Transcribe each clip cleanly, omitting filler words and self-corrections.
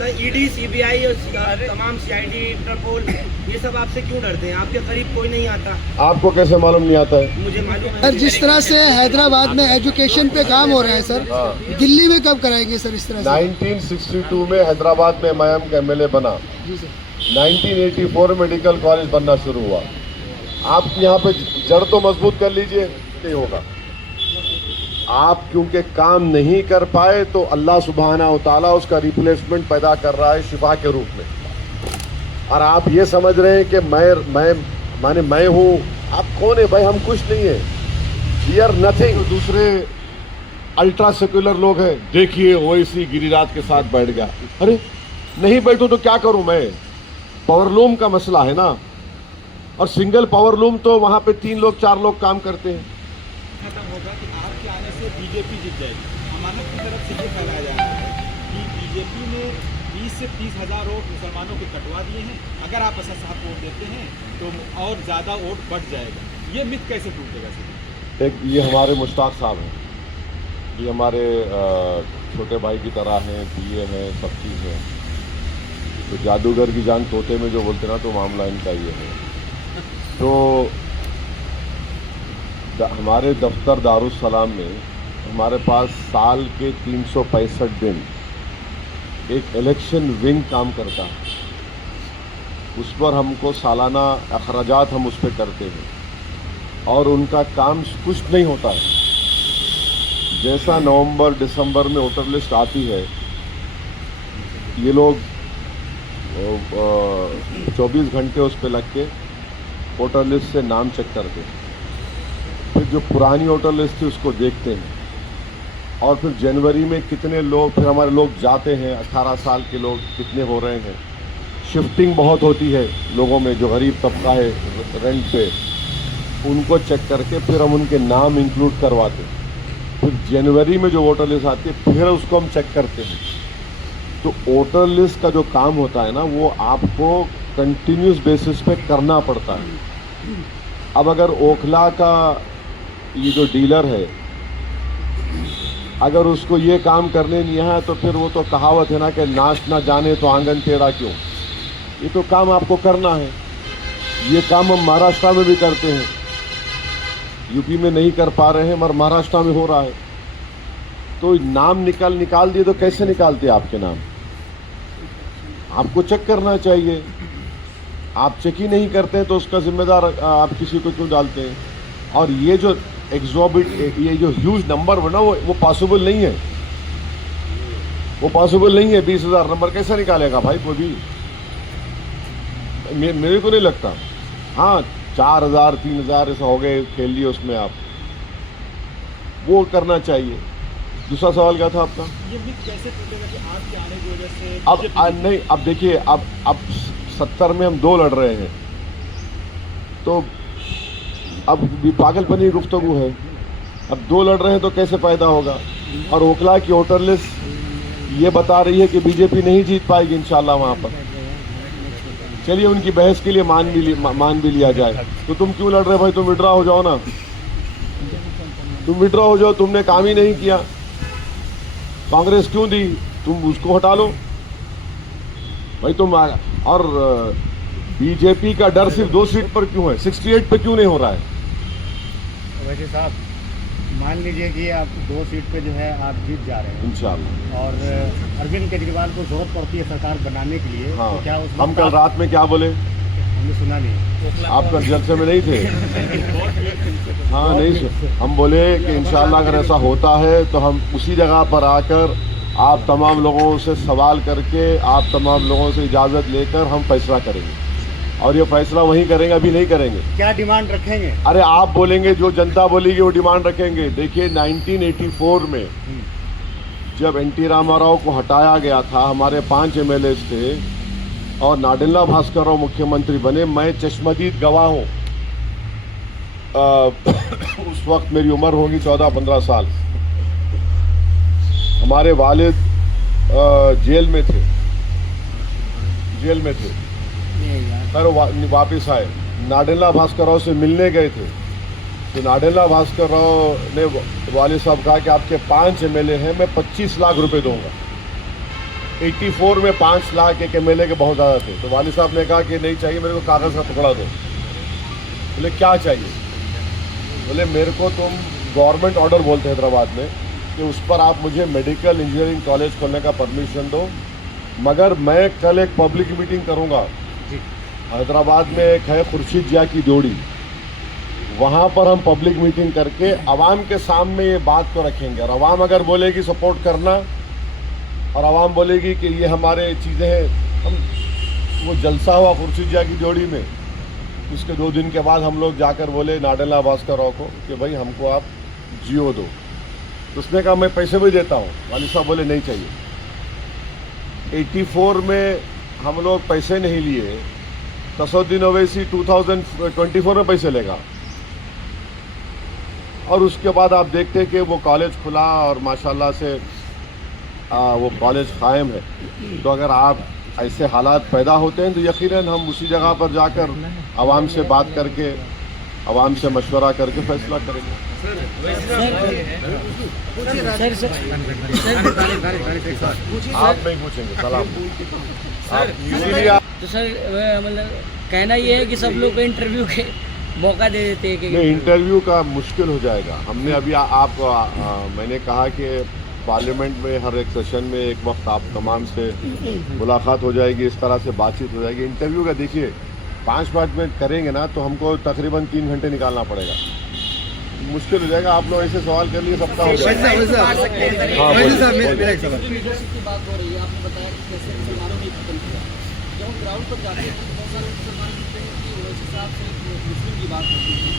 Sir ED, CBI और तमाम CID, interpole ये सब आपसे क्यों डरते हैं? आपके करीब कोई नहीं आता। आपको कैसे मालूम नहीं आता है? मुझे मालूम है। सर जिस तरह से हैदराबाद में एजुकेशन पे काम हो रहा है सर, दिल्ली में कब कराएंगे सर इस तरह से? 1962 में हैदराबाद में मैं एमएलए बना। जी सर। 1984 मेडिकल कॉलेज बनना शुरू हुआ। आप यहाँ पे जड़ तो मजबूत कर लीजिए, नहीं होगा। आप क्योंकि काम नहीं कर पाए तो अल्लाह सुब्हाना व तआला उसका रिप्लेसमेंट पैदा कर रहा है शिफा के रूप में। और आप ये समझ रहे हैं कि मैं हूँ। आप कौन है भाई? हम कुछ नहीं है। We are nothing. दूसरे अल्ट्रा सेक्युलर लोग हैं, देखिए ओवैसी गिरिराज के साथ बैठ गया। अरे नहीं बैठूं तो क्या करूं मैं? पावरलूम का मसला है ना, और सिंगल पावरलूम तो वहां पे 3 लोग 4 लोग काम करते हैं। खत्म होगा कि आपके आने से बीजेपी जीत जाएगी। अमानत की तरफ से ये फैलाया जा रहा है कि बीजेपी ने 20 से 30 हज़ार वोट मुसलमानों के कटवा दिए हैं। अगर आप असद साहब को वोट देते हैं तो और ज़्यादा वोट बढ़ जाएगा। ये मिथ कैसे टूटेगा सर? एक ये हमारे मुश्ताक साहब हैं, ये हमारे छोटे भाई की तरह हैं, पीए हैं, सब चीज़ है। तो जादूगर की जान तोते में जो बोलते ना, तो मामला इनका ये है। तो हमारे दफ्तर दारुस्सलाम में हमारे पास साल के 365 दिन एक इलेक्शन विंग काम करता है। उस पर हमको सालाना अखराजात हम उस पर करते हैं, और उनका काम कुछ नहीं होता है। जैसा नवंबर दिसंबर में वोटर लिस्ट आती है, ये लोग 24 घंटे उस पर लग के वोटर लिस्ट से नाम चेक करते हैं। फिर जो पुरानी वोटर लिस्ट थी उसको देखते हैं, और फिर जनवरी में कितने लोग, फिर हमारे लोग जाते हैं, 18 साल के लोग कितने हो रहे हैं। शिफ्टिंग बहुत होती है लोगों में, जो गरीब तबका है रेंट पे, उनको चेक करके फिर हम उनके नाम इंक्लूड करवाते हैं। फिर जनवरी में जो वोटर लिस्ट आती है फिर उसको हम चेक करते हैं। तो वोटर लिस्ट का जो काम होता है ना, वो आपको कंटिन्यूस बेसिस पे करना पड़ता है। अब अगर ओखला का ये जो डीलर है, अगर उसको ये काम करने नहीं है तो फिर वो तो कहावत है ना कि नाच ना जाने तो आंगन टेढ़ा क्यों। ये तो काम आपको करना है। ये काम हम महाराष्ट्र में भी करते हैं, यूपी में नहीं कर पा रहे हैं मगर महाराष्ट्र में हो रहा है। तो नाम निकाल दिए तो कैसे निकालते हैं आपके नाम? आपको चेक करना चाहिए। आप चेक ही नहीं करते हैं तो उसका जिम्मेदार आप किसी को क्यों डालते हैं? और ये जो ये जो ह्यूज नंबर बना वो पॉसिबल नहीं है। वो पॉसिबल नहीं है। 20,000 नंबर कैसे निकालेगा भाई कोई भी? मेरे को नहीं लगता। हाँ, 4,000 3,000 ऐसा हो गए, खेल लिए उसमें आप, वो करना चाहिए। दूसरा सवाल क्या था आपका? ये मिथ कैसे टूटेगा कि आपके आने की वजह से? अब नहीं, अब देखिए, अब 70 में हम 2 लड़ रहे हैं, तो अब भी पागलपनी गुफ्तगू है। अब 2 लड़ रहे हैं तो कैसे पैदा होगा? और ओखला की वोटर लिस्ट ये बता रही है कि बीजेपी नहीं जीत पाएगी इंशाल्लाह वहाँ पर। चलिए उनकी बहस के लिए मान भी लिया जाए। तो तुम क्यों लड़ रहे भाई? तुम विड्रॉ हो जाओ ना, तुम विड्रॉ हो जाओ। तुमने काम ही नहीं किया, कांग्रेस क्यों दी? तुम उसको हटा लो भाई तुम। और बीजेपी का डर सिर्फ 2 सीट पर क्यों है? 68 पे क्यों नहीं हो रहा है? वैसे साहब, मान लीजिए कि आप 2 सीट पे जो है आप जीत जा रहे हैं इंशाल्लाह, और अरविंद केजरीवाल को जरूरत पड़ती है सरकार बनाने के लिए। हाँ, तो क्या उस हम कल रात में क्या बोले? हमने सुना नहीं। आप कल जलसे में नहीं थे? हाँ, नहीं, हम बोले कि इंशाल्लाह अगर ऐसा होता है तो हम उसी जगह पर आकर आप तमाम लोगों से सवाल करके, आप तमाम लोगों से इजाज़त लेकर हम फैसला करेंगे। और ये फैसला वहीं करेंगे, अभी नहीं करेंगे। क्या डिमांड रखेंगे? अरे आप बोलेंगे, जो जनता बोलेगी वो डिमांड रखेंगे। देखिए 1984 में जब एनटी रामाराव को हटाया गया था, हमारे 5 MLA थे और नाडेला भास्कर राव मुख्यमंत्री बने। मैं चश्मदीद गवाह हूँ। उस वक्त मेरी उम्र होगी 14-15 साल। हमारे वालिद जेल में थे, पर वापस आए। नाडेला भास्कर राव से मिलने गए थे, तो नाडेला भास्कर राव ने वालिद साहब कहा कि आपके 5 MLA हैं, मैं 25 लाख रुपए दूंगा। 84 में 5 लाख एक MLA के बहुत ज़्यादा थे, तो वाली साहब ने कहा कि नहीं चाहिए, मेरे को कागज़ का टुकड़ा दो। बोले क्या चाहिए? बोले मेरे को तुम गवर्नमेंट ऑर्डर बोलते हैं हैदराबाद में कि उस पर आप मुझे मेडिकल इंजीनियरिंग कॉलेज खोलने का परमिशन दो, मगर मैं कल एक पब्लिक मीटिंग करूंगा। हैदराबाद में एक है खुर्शीद जिया की जोड़ी, वहाँ पर हम पब्लिक मीटिंग करके आवाम के सामने ये बात को रखेंगे, और आवाम अगर बोलेगी सपोर्ट करना और आवाम बोलेगी कि ये हमारे चीज़ें हैं, हम वो जलसा हुआ खुर्शीद जिया की जोड़ी में, उसके 2 दिन के बाद हम लोग जाकर बोले नाडेला भास्कर राव को कि भाई हमको आप जियो दो, तो उसने कहा मैं पैसे भी देता हूँ। वाली साहब बोले नहीं चाहिए। 84 में हम लोग पैसे नहीं लिए, तसउद्दीन ओवैसी 2024 में पैसे लेगा, और उसके बाद आप देखते हैं कि वो कॉलेज खुला और माशाल्लाह से वो कॉलेज कायम है। तो अगर आप ऐसे हालात पैदा होते हैं तो यकीनन हम उसी जगह पर जाकर आवाम से बात करके, आवाम से मशवरा करके फैसला करेंगे। आप नहीं पूछेंगे सलाम। इसीलिए तो सर मतलब कहना ये है कि सब लोग को इंटरव्यू के मौका दे देते हैं कि नहीं, इंटरव्यू का मुश्किल हो जाएगा। हमने अभी मैंने कहा कि पार्लियामेंट में हर एक सेशन में एक वक्त आप तमाम से मुलाकात हो जाएगी, इस तरह से बातचीत हो जाएगी। इंटरव्यू का देखिए 5 मिनट करेंगे ना तो हमको तकरीबन 3 घंटे निकालना पड़ेगा, मुश्किल हो जाएगा। आप लोग ऐसे सवाल कर लिए सबका हो जाएगा। हाँ, लीडरशिप की बात हो रही है, आपने बताया कि कैसे मुसलमानों ने खत्म किया। जब हम ग्राउंड पर जाते हैं तो बहुत सारे मुसलमान कहते हैं कि ओवैसी साहब से मुस्लिम की बात होती है,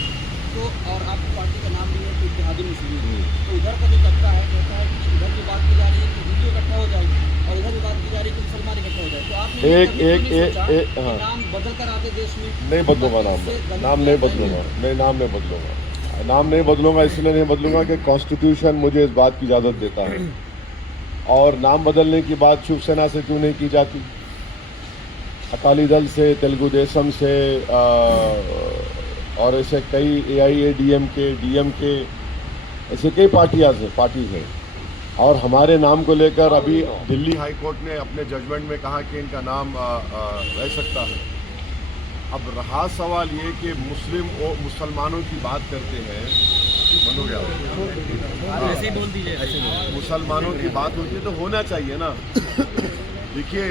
तो और आपकी पार्टी का नाम नहीं है तो इत्तेहादी मुस्लिम, तो इधर का जो तबका है कहता है कि इधर की बात की जा रही है कि हिंदू इकट्ठा हो जाए और इधर की बात की जा रही है कि मुसलमान इकट्ठा हो जाए। तो आपने नाम बदल कर आते देश में? नहीं बदलूंगा, नाम नहीं बदलूंगा, मैं नाम नहीं बदलूंगा, नाम नहीं बदलूंगा। इसलिए नहीं बदलूंगा कि कॉन्स्टिट्यूशन मुझे इस बात की इजाज़त देता है, और नाम बदलने की बात शिवसेना से क्यों नहीं की जाती, अकाली दल से, तेलुगु देशम से, और ऐसे कई AIADMK, DMK, ऐसे कई पार्टीज हैं। और हमारे नाम को लेकर अभी दिल्ली हाई कोर्ट ने अपने जजमेंट में कहा कि इनका नाम रह सकता है। अब रहा सवाल ये कि मुसलमानों की बात करते हैं, बंद हो गया, ऐसे ही बोल दीजिए, मुसलमानों की बात होती है तो होना चाहिए ना। देखिए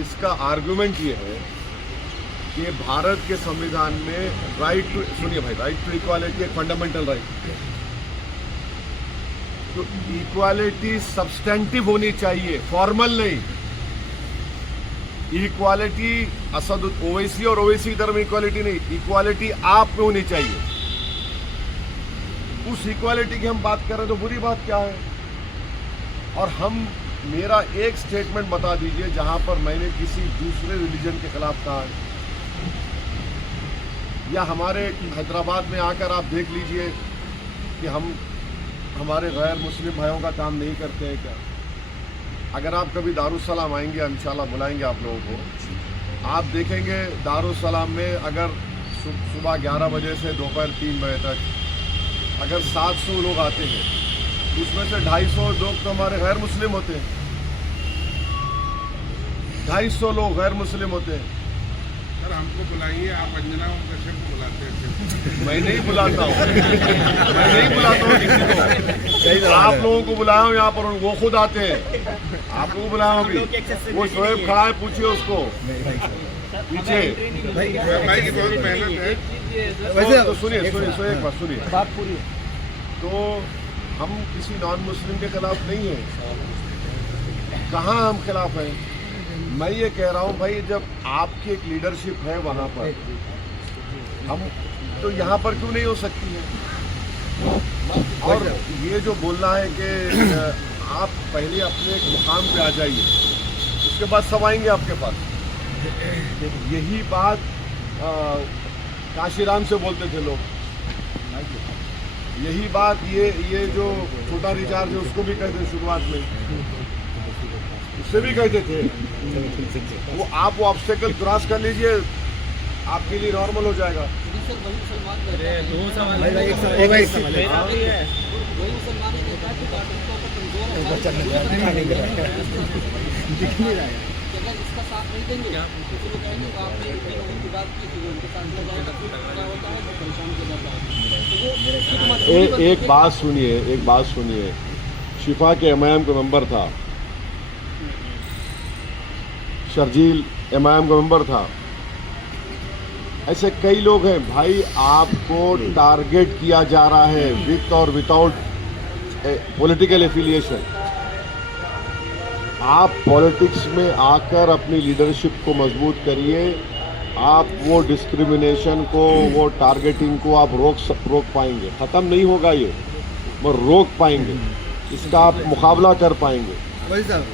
इसका आर्गुमेंट ये है कि भारत के संविधान में राइट टू इक्वालिटी एक फंडामेंटल राइट, तो इक्वालिटी सब्सटेंटिव होनी चाहिए, फॉर्मल नहीं। इक्वालिटी असद ओवैसी और ओवैसी इधर में इक्वालिटी नहीं, इक्वालिटी आप में होनी चाहिए। उस इक्वालिटी की हम बात कर रहे हैं तो बुरी बात क्या है? और मेरा एक स्टेटमेंट बता दीजिए जहां पर मैंने किसी दूसरे रिलीजन के खिलाफ कहा है, या हमारे हैदराबाद में आकर आप देख लीजिए कि हम हमारे गैर मुस्लिम भाइयों का काम नहीं करते हैं क्या? अगर आप कभी दारुसलाम आएंगे, इंशाल्लाह बुलाएंगे आप लोगों को, आप देखेंगे दारुसलाम में अगर सुबह 11 बजे से दोपहर 3 बजे तक अगर 700 लोग आते हैं, उसमें से 250 लोग तो हमारे गैर मुस्लिम होते हैं, 250 लोग गैर मुस्लिम होते हैं। सर हमको बुलाइए, आप अंजना और कश्यप को बुलाते हैं। मैं नहीं बुलाता हूँ, मैं नहीं बुलाता हूँ किसी को, आप लोगों को बुलाया हूँ यहाँ पर, वो खुद आते हैं। आप लोगों को बुलाया हूँ अभी, वो शोएब खड़ा है, पूछिए उसको पीछे। भाई की बहुत मेहनत है। वैसे तो सुनिए एक बात सुनिए, बात पूरी। तो हम किसी नॉन मुस्लिम के खिलाफ नहीं हैं, कहाँ हम खिलाफ हैं? मैं ये कह रहा हूँ भाई, जब आपकी एक लीडरशिप है वहाँ पर, हम तो यहाँ पर क्यों नहीं हो सकती है? और ये जो बोलना है कि आप पहले अपने एक मुकाम पे आ जाइए, उसके बाद सब आएंगे आपके पास, यही बात काशीराम से बोलते थे लोग, यही बात ये जो छोटा रिचार्ज है उसको भी कहते थे शुरुआत में, उससे भी कहते थे। वो आप वो ऑब्स्टेकल क्रॉस कर लीजिए, आपके लिए नॉर्मल हो जाएगा। दिख नहीं रहा है। कि अगर इसका साथ नहीं देंगे तो लोग कहेंगे कि आपने इतने लोगों की बात की थी, उनके साथ दिया जाएगा, फिर क्या होता है तो परेशान किया जाता है। तो वो मजबूरी एक बात सुनिए, शिफा के एमआईएम का मेंबर था, शर्जील एमआईएम का मेंबर था, ऐसे कई लोग हैं भाई। आपको टारगेट किया जा रहा है विथ और विदाउट पॉलिटिकल एफिलिएशन। आप पॉलिटिक्स में आकर अपनी लीडरशिप को मजबूत करिए। आप वो डिस्क्रिमिनेशन को, वो टारगेटिंग को आप रोक पाएंगे। ख़त्म नहीं होगा ये, वो रोक पाएंगे, इसका आप मुकाबला कर पाएंगे। वही साहब,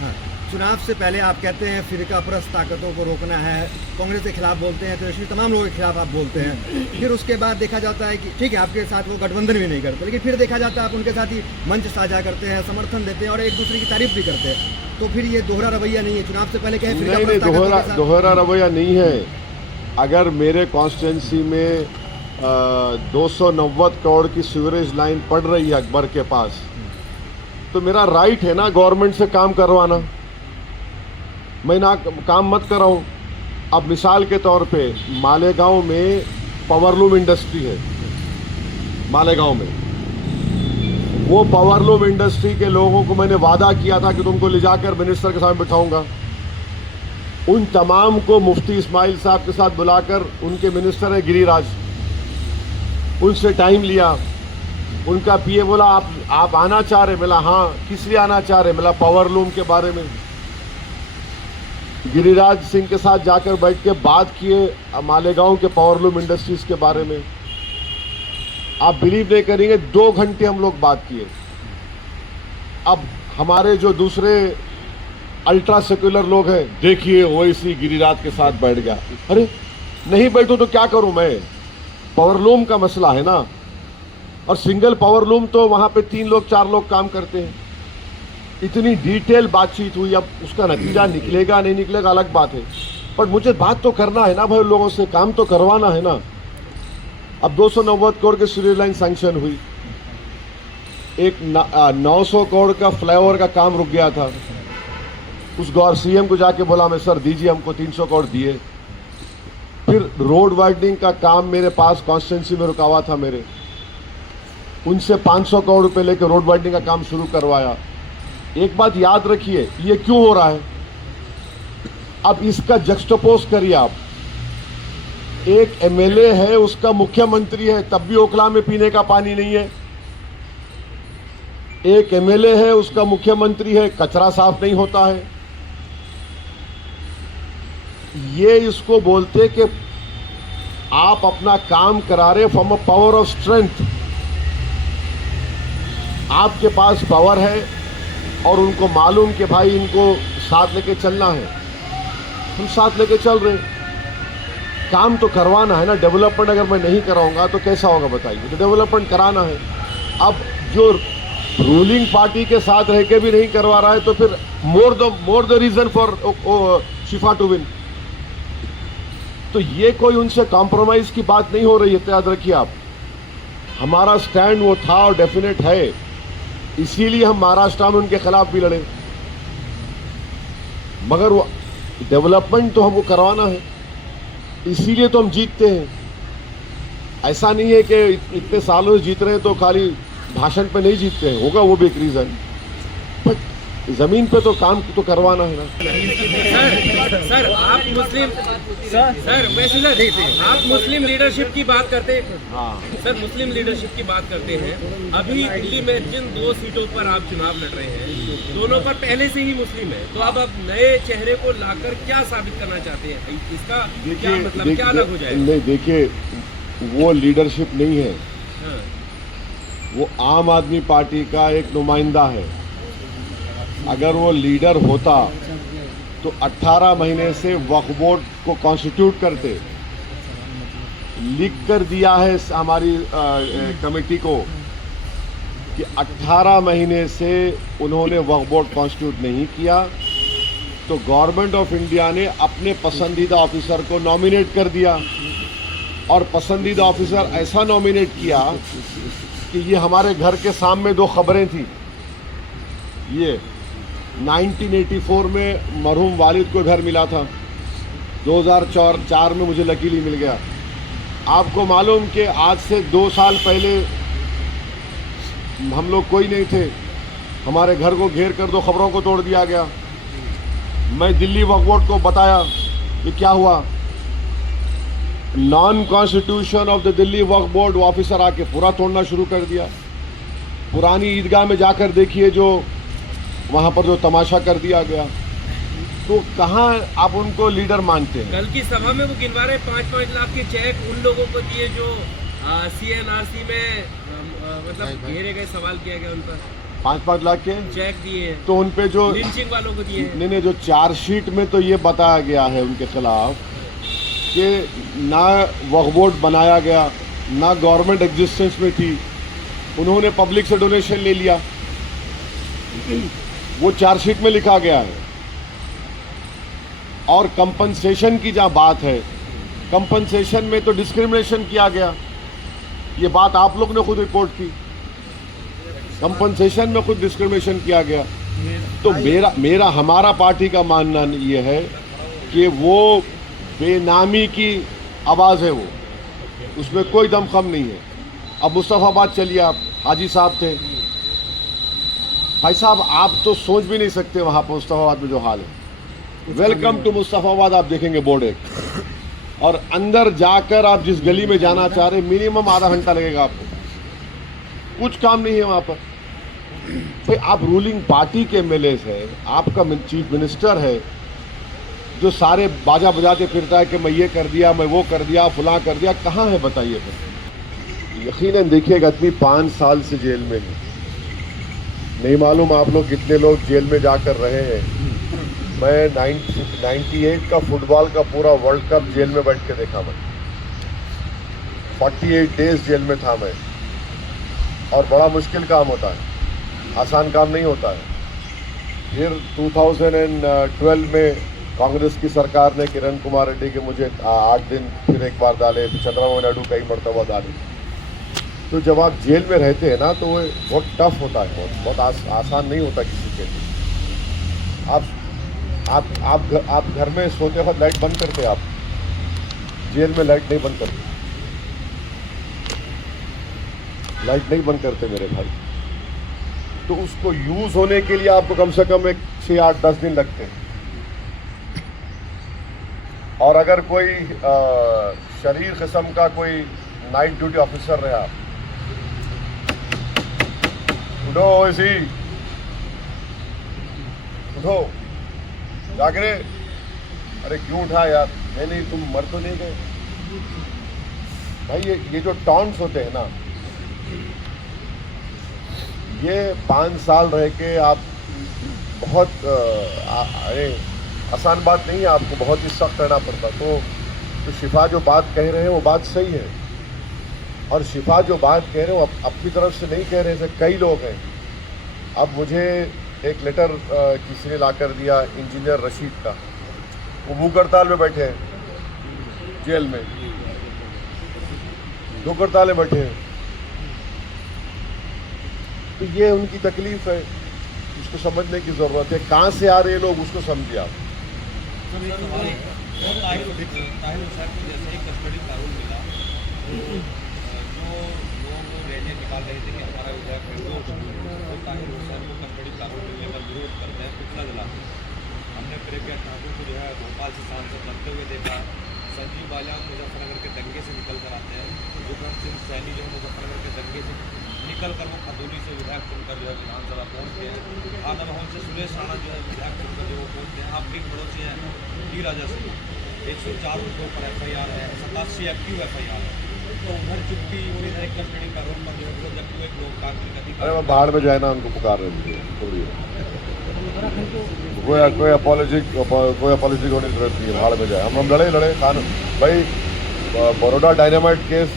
हाँ, चुनाव से पहले आप कहते हैं फिरकापरस्त ताकतों को रोकना है, कांग्रेस के खिलाफ बोलते हैं, तो इसलिए तमाम लोगों के खिलाफ आप बोलते हैं। फिर उसके बाद देखा जाता है कि ठीक है आपके साथ वो गठबंधन भी नहीं करते, लेकिन फिर देखा जाता है आप उनके साथ ही मंच साझा करते हैं, समर्थन देते हैं और एक दूसरे की तारीफ भी करते हैं। तो फिर ये दोहरा रवैया नहीं है? चुनाव से पहले कहें नहीं, दोहरा रवैया नहीं है। अगर मेरे कॉन्स्टिट्यूंसी में 290 करोड़ की सीवरेज लाइन पड़ रही है अकबर के पास, तो मेरा राइट है ना गवर्नमेंट से काम करवाना। मैं ना काम मत कराऊं। अब मिसाल के तौर पे मालेगांव में पावरलूम इंडस्ट्री है, मालेगांव में वो पावरलूम इंडस्ट्री के लोगों को मैंने वादा किया था कि तुमको ले जाकर मिनिस्टर के सामने बिठाऊंगा। उन तमाम को मुफ्ती इस्माइल साहब के साथ बुलाकर, उनके मिनिस्टर है गिरिराज, उनसे टाइम लिया। उनका पीए बोला आप आना चाह रहे? बोला हाँ। किस लिए आना चाह रहे? बोला पावरलूम के बारे में। गिरिराज सिंह के साथ जाकर बैठ के बात किए मालेगांव के पावरलूम इंडस्ट्रीज के बारे में। आप बिलीव नहीं करेंगे, 2 घंटे हम लोग बात किए। अब हमारे जो दूसरे अल्ट्रा सेक्युलर लोग हैं, देखिए ओवैसी गिरिराज के साथ बैठ गया। अरे नहीं बैठो तो क्या करूं मैं? पावरलूम का मसला है ना, और सिंगल पावरलूम तो वहां पे 3 लोग 4 लोग काम करते हैं। इतनी डिटेल बातचीत हुई, अब उसका नतीजा निकलेगा नहीं निकलेगा अलग बात है, पर मुझे बात तो करना है ना भाई, लोगों से काम तो करवाना है ना। अब 290 करोड़ की सीवरेज लाइन सैंक्शन हुई, एक 900 करोड़ का फ्लाईओवर का काम रुक गया था। उस सीएम को जाके बोला मैं, सर दीजिए हमको 300 करोड़ दिए। फिर रोड वाइडनिंग का काम मेरे पास कॉन्स्टिट्यूंसी में रुका हुआ था मेरे, उनसे 500 करोड़ रुपए लेकर रोड वाइडनिंग का काम शुरू करवाया। एक बात याद रखिए, ये क्यों हो रहा है? अब इसका जक्सटोपोज करिए आप। एक एमएलए है, उसका मुख्यमंत्री है, तब भी ओखला में पीने का पानी नहीं है। एक एमएलए है, उसका मुख्यमंत्री है, कचरा साफ नहीं होता है। ये इसको बोलते कि आप अपना काम करा रहे from a power of strength. आपके पास पावर है और उनको मालूम कि भाई इनको साथ लेके चलना है, हम साथ लेके चल रहे। काम तो करवाना है ना। डेवलपमेंट अगर मैं नहीं कराऊंगा तो कैसा होगा बताइए? तो डेवलपमेंट कराना है। अब जो रूलिंग पार्टी के साथ रह के भी नहीं करवा रहा है, तो फिर more the reason for Shifa to win. तो ये कोई उनसे कॉम्प्रोमाइज की बात नहीं हो रही है, याद रखिए आप। हमारा स्टैंड वो था और डेफिनेट है, इसीलिए हम महाराष्ट्र में उनके खिलाफ भी लड़े। मगर वो डेवलपमेंट तो हमको करवाना है, इसीलिए तो हम जीतते हैं। ऐसा नहीं है कि इतने सालों से जीत रहे हैं तो खाली भाषण पे नहीं जीतते हैं, होगा वो भी एक रीजन, बट जमीन पे तो काम तो करवाना है ना। सर आप मुस्लिम वैसे सर आप मुस्लिम लीडरशिप की बात करते हैं। हाँ सर मुस्लिम लीडरशिप की बात करते हैं। अभी दिल्ली में जिन 2 सीटों पर आप चुनाव लड़ रहे हैं, दोनों पर पहले से ही मुस्लिम है, तो अब नए चेहरे को लाकर क्या साबित करना चाहते हैं? इसका क्या मतलब, क्या अलग हो जाएगा? नहीं देखिए, वो लीडरशिप नहीं है, वो आम आदमी पार्टी का एक नुमाइंदा है। अगर वो लीडर होता तो 18 महीने से वक्फ बोर्ड को कॉन्स्टिट्यूट करते, लिख कर दिया है हमारी कमेटी को कि 18 महीने से उन्होंने वक्फ बोर्ड कॉन्स्टिट्यूट नहीं किया, तो गवर्नमेंट ऑफ इंडिया ने अपने पसंदीदा ऑफिसर को नॉमिनेट कर दिया। और पसंदीदा ऑफिसर ऐसा नॉमिनेट किया कि ये हमारे घर के सामने 2 खबरें थी, ये 1984 में मरहूम वालिद को घर मिला था, 2004 में मुझे लकीली मिल गया। आपको मालूम कि आज से 2 साल पहले हम लोग कोई नहीं थे, हमारे घर को घेर कर 2 खबरों को तोड़ दिया गया। मैं दिल्ली वक्फ बोर्ड को बताया कि क्या हुआ। Non constitution of the Delhi Waqf board officer आके पूरा तोड़ना शुरू कर दिया। पुरानी ईदगाह में जाकर देखिए जो वहाँ पर जो तमाशा कर दिया गया। तो कहाँ आप उनको लीडर मानते हैं? कल की सभा में वो गिनवा रहे 5-5 लाख के चेक उन लोगों को दिए जो CNRC में मतलब घेरे गए, सवाल किया गया उन पर 5-5 लाख के चेक दिए हैं, तो उन पे जो लिंचिंग वालों को दिए हैं। नहीं, जो चार्जशीट में तो ये बताया गया है उनके खिलाफ कि ना वक्फ बोर्ड बनाया गया, ना गवर्नमेंट एग्जिस्टेंस में थी, उन्होंने पब्लिक से डोनेशन ले लिया, वो चार्जशीट में लिखा गया है। और कंपनसेशन की जहाँ बात है, कंपनसेशन में तो डिस्क्रिमिनेशन किया गया, ये बात आप लोग ने खुद रिपोर्ट की। कंपनसेशन में खुद डिस्क्रिमिनेशन किया गया। तो मेरा हमारा पार्टी का मानना ये है कि वो बेनामी की आवाज़ है, वो उसमें कोई दमखम नहीं है। अब मुस्तफ़ाबाद चलिए, आप हाजी साहब थे भाई साहब, आप तो सोच भी नहीं सकते वहाँ पर मुस्तफ़ाबाद में जो हाल है। वेलकम टू मुस्तफ़ाबाद आप देखेंगे बोर्ड एक, और अंदर जाकर आप जिस गली में जाना चाह रहे मिनिमम आधा घंटा लगेगा आपको, कुछ काम नहीं है वहाँ पर। भाई आप रूलिंग पार्टी के MLA है, आपका चीफ मिनिस्टर है जो सारे बाजा बजाते फिरता है कि मैं ये कर दिया, मैं वो कर दिया, फुला कर दिया, कहाँ है बताइए फिर? यकीनन देखिएगा आदमी 5 साल से जेल में है। नहीं मालूम आप लोग कितने लोग जेल में जाकर रहे हैं। मैं 98 का फुटबॉल का पूरा वर्ल्ड कप जेल में बैठ के देखा। मैं 48 डेज जेल में था मैं, और बड़ा मुश्किल काम होता है, आसान काम नहीं होता है। फिर 2012 में कांग्रेस की सरकार ने किरण कुमार रेड्डी के मुझे 8 दिन फिर एक बार डाले, चंद्रबाबू नायडू कई मरतबा डाले। तो जब आप जेल में रहते हैं ना तो वो बहुत टफ होता है, बहुत आसान नहीं होता किसी के लिए। आप घर में सोते वक्त लाइट बंद करते, आप जेल में लाइट नहीं बंद करते, लाइट नहीं बंद करते मेरे भाई। तो उसको यूज होने के लिए आपको कम से कम 6, 8, 10 दिन लगते हैं। और अगर कोई शरीर किस्म का कोई नाइट ड्यूटी ऑफिसर रहा, उठो इसी, उठो जाग रे, अरे क्यों उठा यार, नहीं तुम मर तो नहीं गए भाई। ये जो टॉन्ट्स होते हैं ना, ये 5 साल रह के आप बहुत अरे आसान बात नहीं है, आपको बहुत ही सख्त रहना पड़ता। तो शिफा जो बात कह रहे हैं वो बात सही है, और शिफा जो बात कह रहे हैं वो अपनी तरफ से नहीं कह रहे हैं, कई लोग हैं। अब मुझे एक लेटर किसी ने ला कर दिया इंजीनियर रशीद का, वो भूख हड़ताल में बैठे हैं जेल में, भूख हड़ताल में बैठे हैं। तो ये उनकी तकलीफ है, उसको समझने की ज़रूरत है। कहाँ से आ रहे लोग उसको समझिए आप। ताहिर हुसैन को जैसे एक कस्टडी कानून मिला, जो लोग रैली निकाल रहे थे कि हमारा विधायक निर्दोष, तो ताहिर हुसैन को कस्टडी कानून मिलने का विरोध करते हैं, पुतला जलाते हैं। हमने प्रियंका ठाकुर को जो है भोपाल से सांसद बनते हुए देखा। संजीव बालियान मुजफ्फरनगर के दंगे से निकल कर आते हैं, जुगन सिंह सैनी जो है मुजफ्फरनगर के दंगे से निकल कर वो खदौली से विधायक चुनकर जो है विधानसभा पहुँचते हैं। आदम मोहन से सुरेश राणा जो है विधायक चुनकर जो वो पहुँचते हैं। आप एक पड़ोसी हैं डी राजा सिंह, 104 उनके ऊपर FIR है, 87 एक्टिव FIR है। तो उधर चुप्पी उन्हें एक कस्टडी का रोल पर जो है जबकि एक लोकतांत्रिक अधिकार, अरे वो बाहर में जाए ना, उनको पुकार रहे थे थोड़ी, कोई अपॉलॉजी होने की जरूरत नहीं है, बाहर में जाए। हम लड़े कानून भाई। बड़ौदा डायनामाइट केस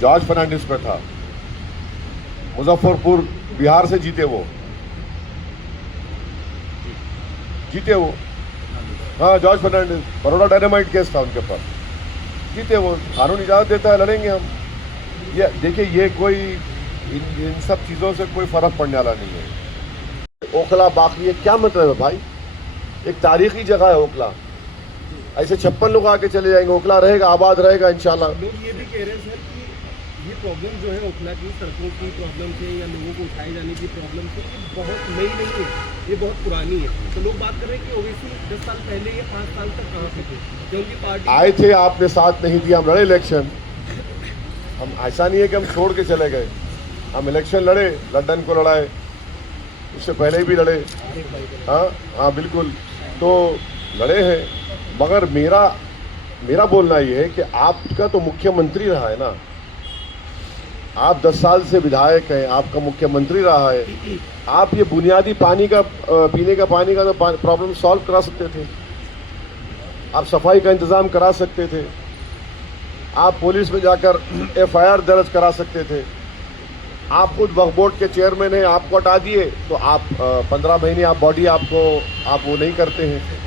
जॉर्ज फर्नांडिस पे था, मुजफ्फरपुर बिहार से जीते वो, हाँ जॉर्ज फर्नांडिस, बड़ौदा डायनामाइट केस था उनके पास, जीते वो। कानून इजाज़त देता है, लड़ेंगे हम। ये देखिए, ये कोई इन सब चीज़ों से कोई फ़र्क पड़ने वाला नहीं है। ओखला बाकी है, क्या मतलब है भाई? एक तारीखी जगह है ओखला, ऐसे 56 लोग आके चले जाएंगे, ओखला रहेगा, आबाद रहेगा इंशाल्लाह। लोग ये भी कह रहे हैं सर कि ये प्रॉब्लम जो है ओखला की, सड़कों की प्रॉब्लम से या लोगों को उठाए जाने की प्रॉब्लम से, ये बहुत नई नहीं है, ये बहुत पुरानी है। तो लोग बात कर रहे हैं कि ओवैसी 10 साल पहले या 5 साल तक कहाँ पे थे, क्योंकि पार्टी आए थे, आपने साथ नहीं दिया, हम लड़े इलेक्शन। हम ऐसा नहीं है कि हम छोड़ के चले गए, हम इलेक्शन लड़े, लंदन को लड़ाए, उससे पहले भी लड़े। हाँ हाँ बिल्कुल, तो लड़े हैं। मगर मेरा बोलना ये है कि आपका तो मुख्यमंत्री रहा है ना, आप 10 साल से विधायक हैं, आपका मुख्यमंत्री रहा है, आप ये बुनियादी पानी का पीने का पानी का तो प्रॉब्लम सॉल्व करा सकते थे, आप सफाई का इंतज़ाम करा सकते थे, आप पुलिस में जाकर FIR दर्ज करा सकते थे। आप खुद वक्फ बोर्ड के चेयरमैन हैं, आपको हटा दिए तो आप 15 महीने आप बॉडी आपको आप वो नहीं करते हैं।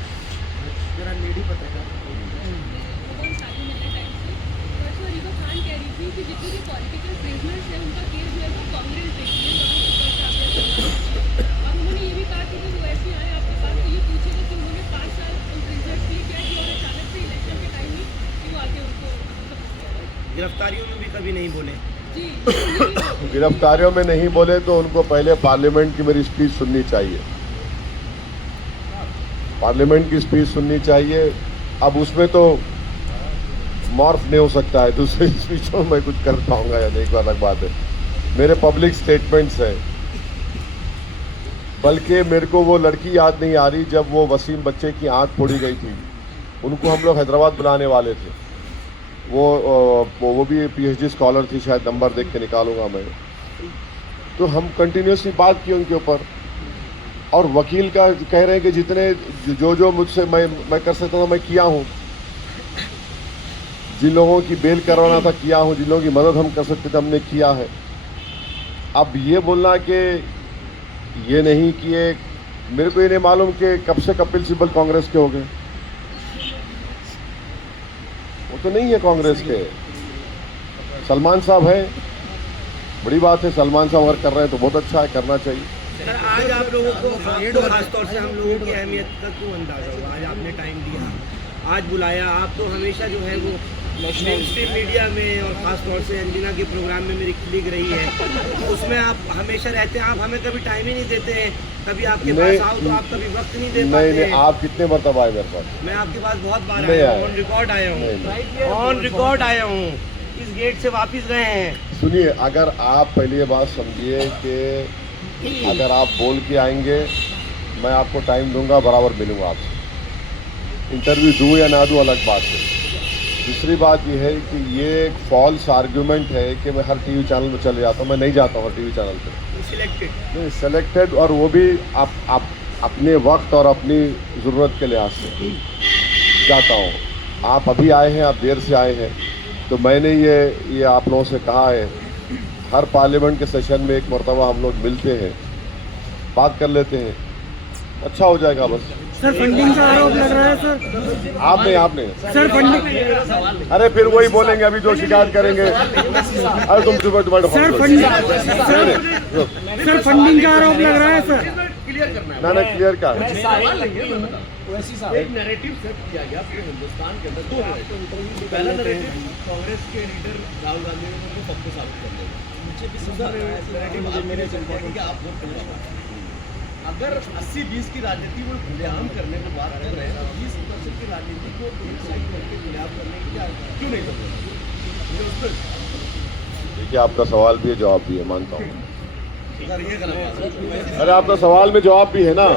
गिरफ्तारियों में भी कभी नहीं बोले। गिरफ्तारियों में नहीं बोले तो उनको पहले पार्लियामेंट की मेरी स्पीच सुननी चाहिए, पार्लियामेंट की स्पीच सुननी चाहिए। अब उसमें तो मॉर्फ नहीं हो सकता है, दूसरी स्पीच में मैं कुछ कर पाऊंगा या नहीं, अलग बात है। मेरे पब्लिक स्टेटमेंट्स हैं, बल्कि मेरे को वो लड़की याद नहीं आ रही जब वो वसीम बच्चे की आंख फोड़ी गई थी, उनको हम लोग हैदराबाद बुलाने वाले थे। वो भी PhD स्कॉलर थी, शायद नंबर देख के निकालूंगा मैं। तो हम कंटिन्यूसली बात की उनके ऊपर, और वकील का कह रहे हैं कि जितने जो मुझसे मैं कर सकता था मैं किया हूँ, जिन लोगों की बेल करवाना था किया हूँ, जिन लोगों की मदद हम कर सकते थे हमने किया है। अब ये बोलना कि ये नहीं किए, मेरे को ये नहीं मालूम कि कब से कपिल सिब्बल कांग्रेस के हो गए, वो तो नहीं है कांग्रेस के। सलमान साहब है, बड़ी बात है, सलमान साहब अगर कर रहे हैं तो बहुत अच्छा है, करना चाहिए। सर आज आप लोगों को खासतौर से हम लोगों की अहमियत का क्यों अंदाजा हुआ? आज आपने टाइम दिया, आज बुलाया। आप तो हमेशा जो है वो मेन स्ट्रीम मीडिया में और ख़ासतौर से अंजना के प्रोग्राम में मेरी क्लिक रही है, उसमें आप हमेशा रहते हैं। आप हमें कभी टाइम ही नहीं देते हैं, कभी आपके पास आओ तो आप कभी वक्त नहीं दे पाते हैं। आप कितने मरतबा आए मेरे पास? मैं आपके पास बहुत बार आया हूँ, ऑन रिकॉर्ड आया हूँ, ऑन रिकॉर्ड आया हूँ, इस गेट से वापस गए हैं। सुनिए, अगर आप पहले ये बात समझिए कि अगर आप बोल के आएंगे मैं आपको टाइम दूंगा, बराबर मिलूंगा आपसे। इंटरव्यू दूँ या ना दूँ अलग बात है। दूसरी बात यह है कि ये एक फॉल्स आर्गुमेंट है कि मैं हर टीवी चैनल में चले जाता हूँ। मैं नहीं जाता हूँ हर टीवी चैनल पे, नहीं सेलेक्टेड, और वो भी आप अपने वक्त और अपनी ज़रूरत के लिहाज से जाता हूँ। आप अभी आए हैं, आप देर से आए हैं, तो मैंने ये आप लोगों से कहा है, हर पार्लियामेंट के सेशन में एक मरतबा हम लोग मिलते हैं, बात कर लेते हैं, अच्छा हो जाएगा बस। सर फंडिंग का आरोप लग रहा है सर। आपने सर फंडिंग, अरे फिर वही बोलेंगे, अभी जो शिकायत करेंगे। अरे तुम तुम्हारे सर फंडिंग का आरोप लग रहा है सर। ना क्लियर का एक नैरेटिव सेट किया गया पूरे हिंदुस्तान के अंदर, दो नैरेटिव। पहला नैरेटिव कांग्रेस के लीडर राहुल गांधी ने उनको सबको साबित कर दिया, दूसरा नैरेटिव आप वोट करना। अगर 80-20 की राजनीति वो खुलेआम करने की बात कर रहे हैं, तो 20% की राजनीति को एक साइड करके खुलेआम करने की क्यों नहीं कर रहे? देखिए, आपका सवाल भी है, जवाब भी है, मानता हूँ। अरे आपका सवाल में जवाब भी है ना।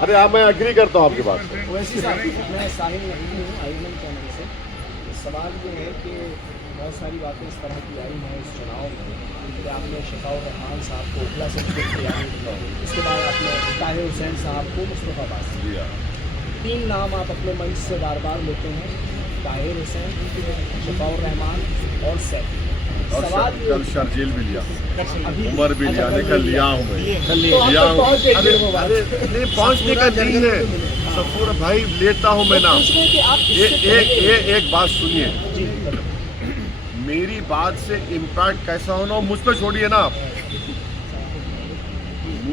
अरे आप, मैं एग्री करता हूँ आपकी बात से। मैं साहिल नकवी हूँ, आईएनएम चैनल से। सवाल ये है कि बहुत सारी बातें इस तरह की आई हैं इस चुनाव में कि आपने शफाउर रहमान साहब को ओखला से टिकट दिया, इसके बाद आपने ताहिर हुसैन साहब को मुस्तफाबाद से दिया। 3 नाम आप अपने मंच से बार बार लेते हैं, ताहिर हुसैन, शफाउर रहमान और सैफ। सवाल कल शर्जील भी लिया, उमर भी लिया, कल लिया हूँ मैं, लिया हूँ। अरे पहुँचने का नहीं है सफूर भाई, लेता हूँ मैं नाम। एक बात सुनिए, मेरी बात से इम्पैक्ट कैसा होना मुझ पर छोड़िए ना आप।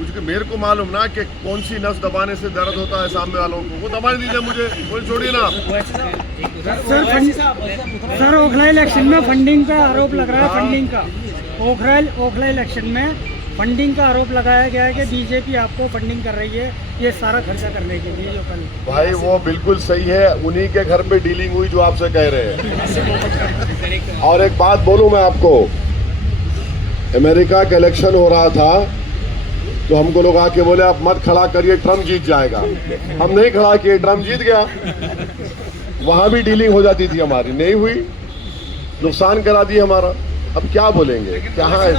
मुझे मेरे को मालूम ना कि कौन सी नस दबाने से दर्द होता है सामने वालों को, वो दबा दीजिए मुझे, कोई छोड़िए ना आप। सर ओखला इलेक्शन में फंडिंग का आरोप लग रहा है, फंडिंग का ओखला इलेक्शन में फंडिंग का आरोप लगाया गया है कि बीजेपी आपको फंडिंग कर रही है ये सारा खर्चा करने के लिए जो कल। भाई वो बिल्कुल सही है, उन्हीं के घर पे डीलिंग हुई जो आपसे कह रहे हैं। और एक बात बोलूं मैं आपको, अमेरिका का इलेक्शन हो रहा था तो हमको लोग आके बोले आप मत खड़ा करिए, ट्रम्प जीत जाएगा। हम नहीं खड़ा किए, ट्रम्प जीत गया। वहां भी डीलिंग हो जाती थी हमारी, नहीं हुई, नुकसान करा दिया हमारा। अब क्या बोलेंगे, कहाँ है?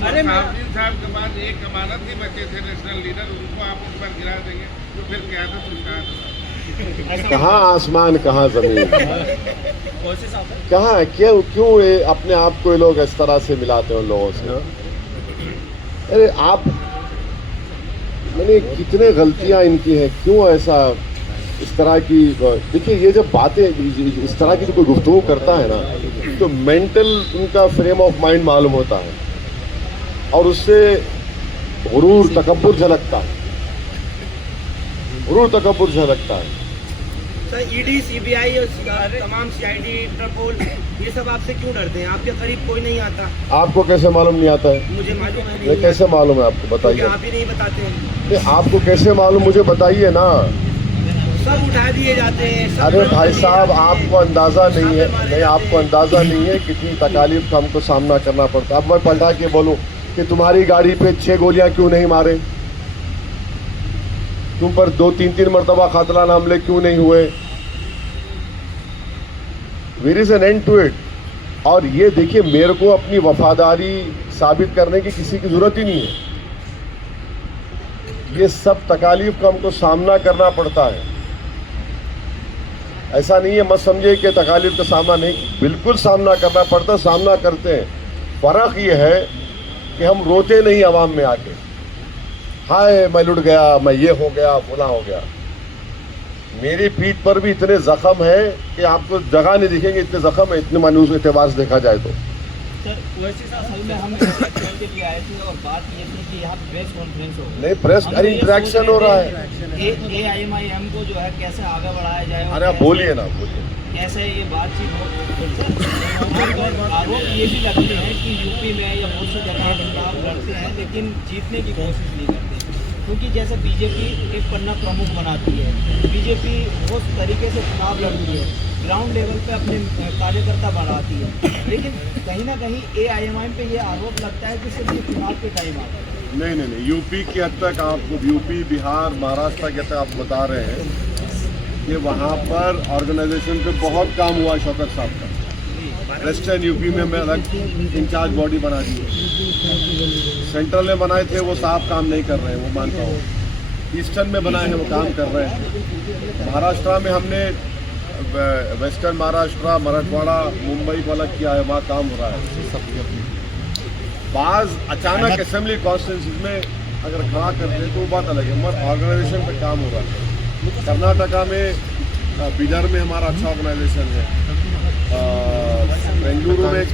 अरे साहब के बाद एक अमानत ही बचे थे नेशनल लीडर, उनको आप उस पर गिरा देंगे तो फिर क्या था? कहाँ आसमान कहाँ जमीन, कहाँ क्यों ये अपने आप को ये लोग इस तरह से मिलाते हैं उन लोगों से? अरे आप मैंने कितने गलतियां इनकी हैं, क्यों ऐसा इस तरह की? देखिए ये जब बातें इस तरह की जो कोई गुफ्तगू करता है ना, तो मेंटल उनका फ्रेम ऑफ माइंड मालूम होता है और उससे गुरूर तकब्बुर झलकता है, गुरूर तकब्बुर झलकता है। सर ईडी, सीबीआई और तमाम सीआईडी, इंटरपोल ये सब आपसे क्यों डरते हैं? आपके करीब कोई नहीं आता। आपको कैसे मालूम नहीं आता है? मुझे मालूम है ये कैसे मालूम है आपको, बताइए। आप ही नहीं बताते हैं। आपको कैसे मालूम, मुझे बताइए ना। सब उठा दिए जाते हैं। अरे भाई साहब आपको अंदाज़ा नहीं है, नहीं आपको अंदाज़ा नहीं है कितनी तकालीफ का हमको सामना करना पड़ता। अब मैं पलटा के बोलूं कि तुम्हारी गाड़ी पे 6 गोलियां क्यों नहीं मारे, तुम पर 2-3 मरतबा खातलाना हमले क्यों नहीं हुए? Where is an end to it. और ये देखिए, मेरे को अपनी वफादारी साबित करने की किसी की जरूरत ही नहीं है। ये सब तकालीफ का हमको सामना करना पड़ता है। ऐसा नहीं है, मत समझिए कि तकालीफ का सामना नहीं, बिल्कुल सामना करना पड़ता, सामना करते हैं। फ़र्क ये है कि हम रोते नहीं आवाम में आके, हाय मैं लुट गया, मैं ये हो गया, फला हो गया। मेरी पीठ पर भी इतने ज़ख्म है कि आपको जगह नहीं दिखेंगे, इतने ज़ख्म है, इतने मायूस एतबार से देखा जाए तो। सर वैसे असल में हम के लिए आए थे और बात ये थी कि यहाँ प्रेस कॉन्फ्रेंस हो, नहीं प्रेस इंटरेक्शन हो रहा है। AIMIM को जो है कैसे आगे बढ़ाया जाए? अरे आप बोलिए ना, बोलिए। कैसे ये बातचीत हो? आरोप ये भी लगते हैं कि यूपी में या बहुत सी जगह चुनाव लड़ते हैं लेकिन जीतने की कोशिश नहीं करते, क्योंकि जैसे बीजेपी एक पन्ना प्रमुख बनाती है, बीजेपी उस तरीके से चुनाव लड़ती है, ग्राउंड लेवल पे अपने कार्यकर्ता बढ़ाती है, लेकिन कहीं ना कहीं AIMIM पे ये आरोप लगता है कि सिर्फ ये चुनाव के टाइम आता है। नहीं, यूपी की हद तक आपको, यूपी, बिहार, महाराष्ट्र की हद तक आप बता रहे हैं कि वहाँ पर ऑर्गेनाइजेशन पे बहुत काम हुआ शौकत साहब का। वेस्टर्न यूपी में मैं अलग इंचार्ज बॉडी बना दी है, सेंट्रल में बनाए थे वो साहब काम नहीं कर रहे हैं, वो मानता हूँ। ईस्टर्न में बनाए हैं, वो काम कर रहे हैं। महाराष्ट्र में हमने वेस्टर्न महाराष्ट्र, मराठवाड़ा, मुंबई को अलग किया है, वहाँ काम हो रहा है। बाज़ अचानक असेंबली कॉन्स्टिट्यूंसीज में अगर खड़ा करते हैं तो वो बात अलग है, मगर ऑर्गेनाइजेशन पे काम हो रहा है। कर्नाटका में, बिदर में हमारा अच्छा ऑर्गेनाइजेशन है, बेंगलुरु में